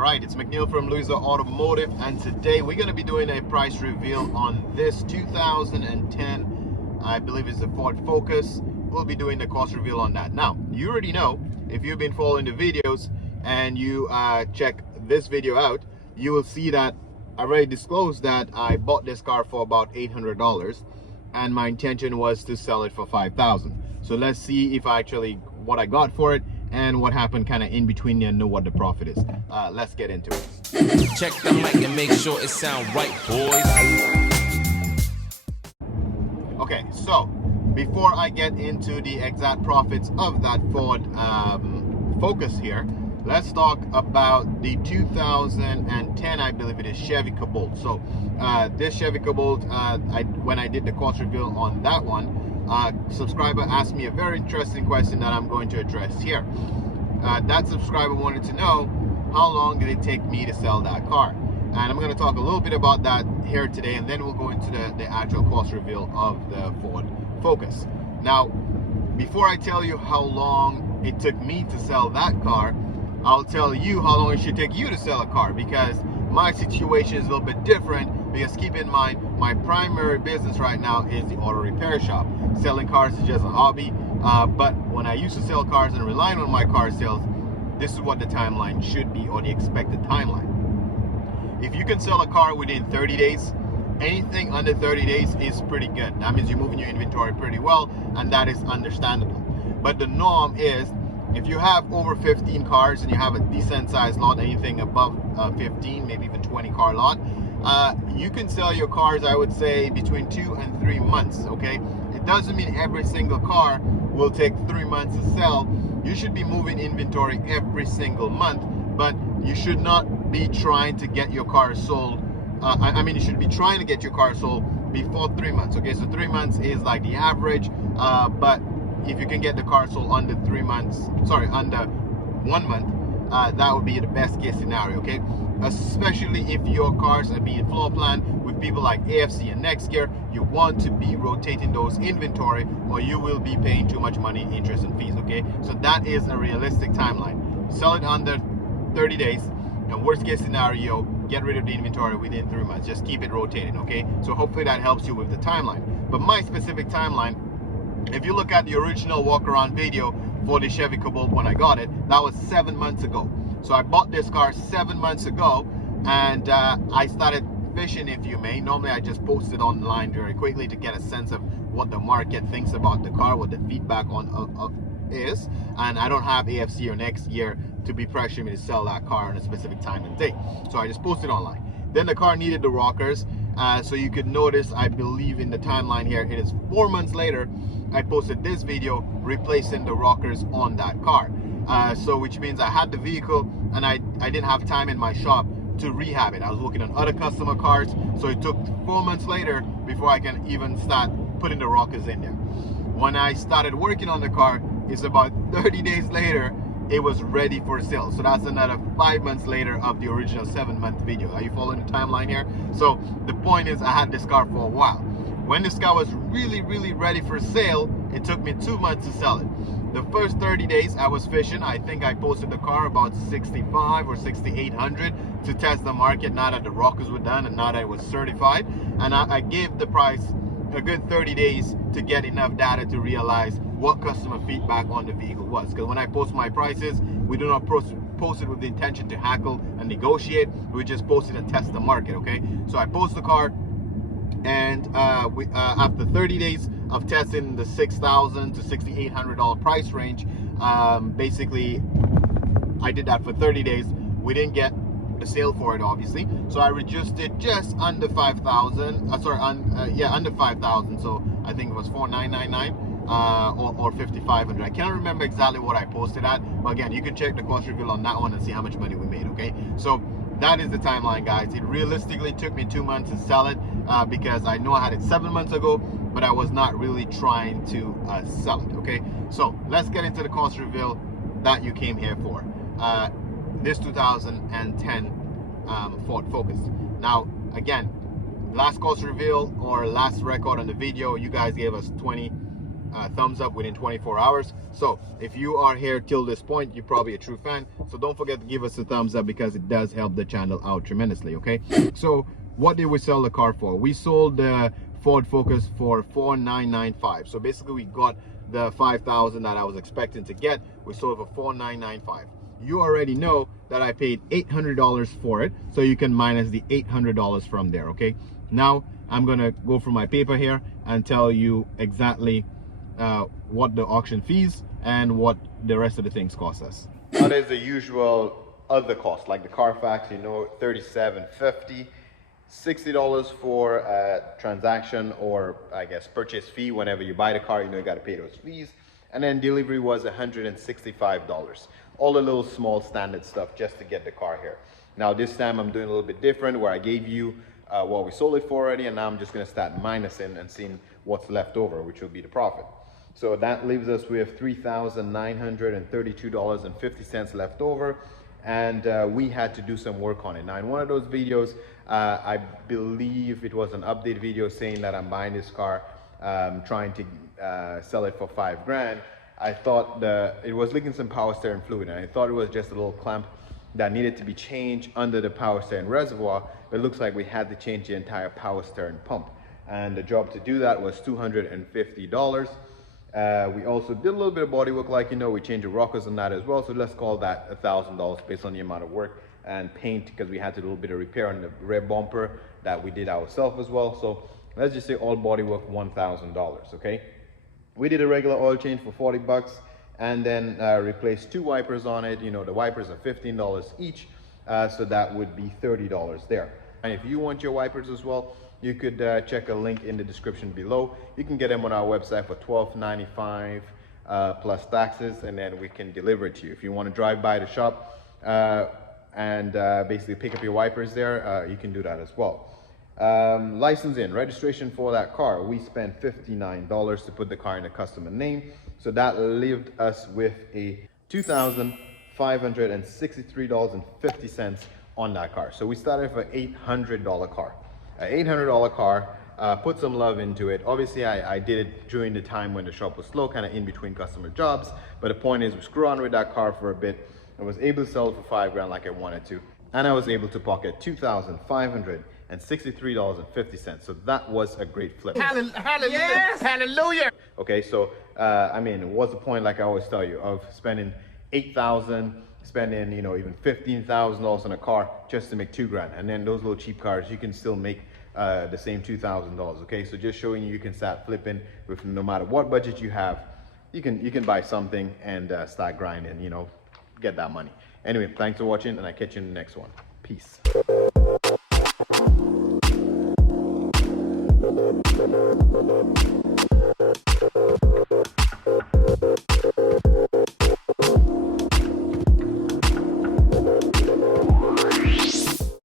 Alright, it's McNeil from Louisa Automotive, and today we're going to be doing a price reveal on this 2010, I believe it's the Ford Focus. We'll be doing the cost reveal on that. Now, you already know, if you've been following the videos and you check this video out, you will see that I already disclosed that I bought this car for about $800 and my intention was to sell it for $5,000. So let's see if what I got for it and what happened kind of in between there and know what the profit is. Let's get into it. Check the mic and make sure it sound right, boys. Okay, so before I get into the exact profits of that Ford Focus here, let's talk about the 2010, I believe it is, Chevy Cobalt. So this Chevy Cobalt, when I did the cost reveal on that one, subscriber asked me a very interesting question that I'm going to address here. That subscriber wanted to know, how long did it take me to sell that car? And I'm going to talk a little bit about that here today, and then we'll go into the actual cost reveal of the Ford Focus. Now, before I tell you how long it took me to sell that car, I'll tell you how long it should take you to sell a car, because my situation is a little bit different. Because keep in mind, my primary business right now is the auto repair shop. Selling cars is just a hobby, but when I used to sell cars and relying on my car sales, this is what the timeline should be, or the expected timeline. If you can sell a car within 30 days, anything under 30 days is pretty good. That means you're moving your inventory pretty well, and that is understandable. But the norm is, if you have over 15 cars and you have a decent sized lot, anything above 15, maybe even 20 car lot, you can sell your cars, I would say, between 2 and 3 months, okay? It doesn't mean every single car will take 3 months to sell. You should be moving inventory every single month, but you should not be trying to get your car sold. You should be trying to get your car sold before 3 months, okay? So 3 months is like the average, but if you can get the car sold under 3 months, under 1 month, that would be the best case scenario, okay? Especially if your cars are being floor planned with people like AFC and Nextgear, you want to be rotating those inventory, or you will be paying too much money in interest and fees, okay? So that is a realistic timeline. Sell it under 30 days, and worst case scenario, get rid of the inventory within 3 months. Just keep it rotating, okay? So hopefully that helps you with the timeline. But my specific timeline, if you look at the original walk around video for the Chevy Cobalt when I got it, that was 7 months ago. So I bought this car 7 months ago, and I started fishing, if you may. Normally I just post it online very quickly to get a sense of what the market thinks about the car, what the feedback on is, and I don't have AFC or Nextgear to be pressuring me to sell that car on a specific time and date. So I just posted online. Then the car needed the rockers, so you could notice, I believe in the timeline here, it is 4 months later I posted this video replacing the rockers on that car. So which means I had the vehicle and I didn't have time in my shop to rehab it. I was working on other customer cars, so it took 4 months later before I can even start putting the rockers in there. When I started working on the car, it's about 30 days later, it was ready for sale. So that's another 5 months later of the original 7-month video. Are you following the timeline here? So the point is, I had this car for a while. When this car was really, really ready for sale, it took me 2 months to sell it. The first 30 days I was fishing. I think I posted the car about 65 or 6,800 to test the market, now that the rockers were done and now that it was certified. And I gave the price a good 30 days to get enough data to realize what customer feedback on the vehicle was. Because when I post my prices, we do not post it with the intention to hackle and negotiate. We just post it and test the market, okay? So I post the car, and after 30 days of testing the $6,000 to $6,800 price range, basically I did that for 30 days. We didn't get the sale for it, obviously, so I reduced it just under 5,000. Under 5,000. So I think it was 4,999 or 5,500. I can't remember exactly what I posted at, but again, you can check the cost reveal on that one and see how much money we made, okay? So that is the timeline, guys. It realistically took me 2 months to sell it, because I know I had it 7 months ago, but I was not really trying to sell it, okay? So let's get into the cost reveal that you came here for. This 2010 Ford Focus. Now, again, last cost reveal or last record on the video, you guys gave us thumbs up within 24 hours. So if you are here till this point, you're probably a true fan. So don't forget to give us a thumbs up because it does help the channel out tremendously, okay? So what did we sell the car for? We sold the Ford Focus for $4,995. So basically we got the $5,000 that I was expecting to get. We sold it for $4,995. You already know that I paid $800 for it, so you can minus the $800 from there, okay? Now I'm gonna go through my paper here and tell you exactly what the auction fees and what the rest of the things cost us. Now there's the usual other cost, like the Carfax, you know, $37.50, $60 for a transaction, or I guess purchase fee. Whenever you buy the car, you know you got to pay those fees. And then delivery was $165. All the little small standard stuff just to get the car here. Now this time I'm doing a little bit different, where I gave you what we sold it for already, and now I'm just going to start minusing and seeing what's left over, which will be the profit. So that leaves us with $3,932.50 left over, and we had to do some work on it. Now in one of those videos, I believe it was an update video saying that I'm buying this car, trying to sell it for $5,000. I thought it was leaking some power steering fluid, and I thought it was just a little clamp that needed to be changed under the power steering reservoir, but it looks like we had to change the entire power steering pump, and the job to do that was $250. We also did a little bit of body work, like, you know, we changed the rockers on that as well, so let's call that $1,000 based on the amount of work, and paint, because we had to do a little bit of repair on the rear bumper that we did ourselves as well. So let's just say all body work $1,000, okay? We did a regular oil change for 40 bucks, and then replaced 2 wipers on it. You know, the wipers are $15 each, so that would be $30 there. And if you want your wipers as well, you could check a link in the description below. You can get them on our website for $12.95 plus taxes, and then we can deliver it to you. If you want to drive by the shop and basically pick up your wipers there, you can do that as well. Licensing, registration for that car, we spent $59 to put the car in a customer name, so that left us with a $2,563.50 on that car. So we started with an $800 car. An $800 car, put some love into it. Obviously I did it during the time when the shop was slow, kind of in between customer jobs, but the point is we screw on with that car for a bit. I was able to sell it for $5,000 like I wanted to, and I was able to pocket $2,563.50. So that was a great flip. Hallelujah! Yes. Hallelujah! Okay, so I mean, what's the point, like I always tell you, of spending $8,000, spending, you know, even $15,000 on a car just to make $2,000, and then those little cheap cars, you can still make the same $2,000. Okay, so just showing you can start flipping with no matter what budget you have. You can buy something and start grinding, you know, get that money. Anyway, thanks for watching, and I catch you in the next one. Peace.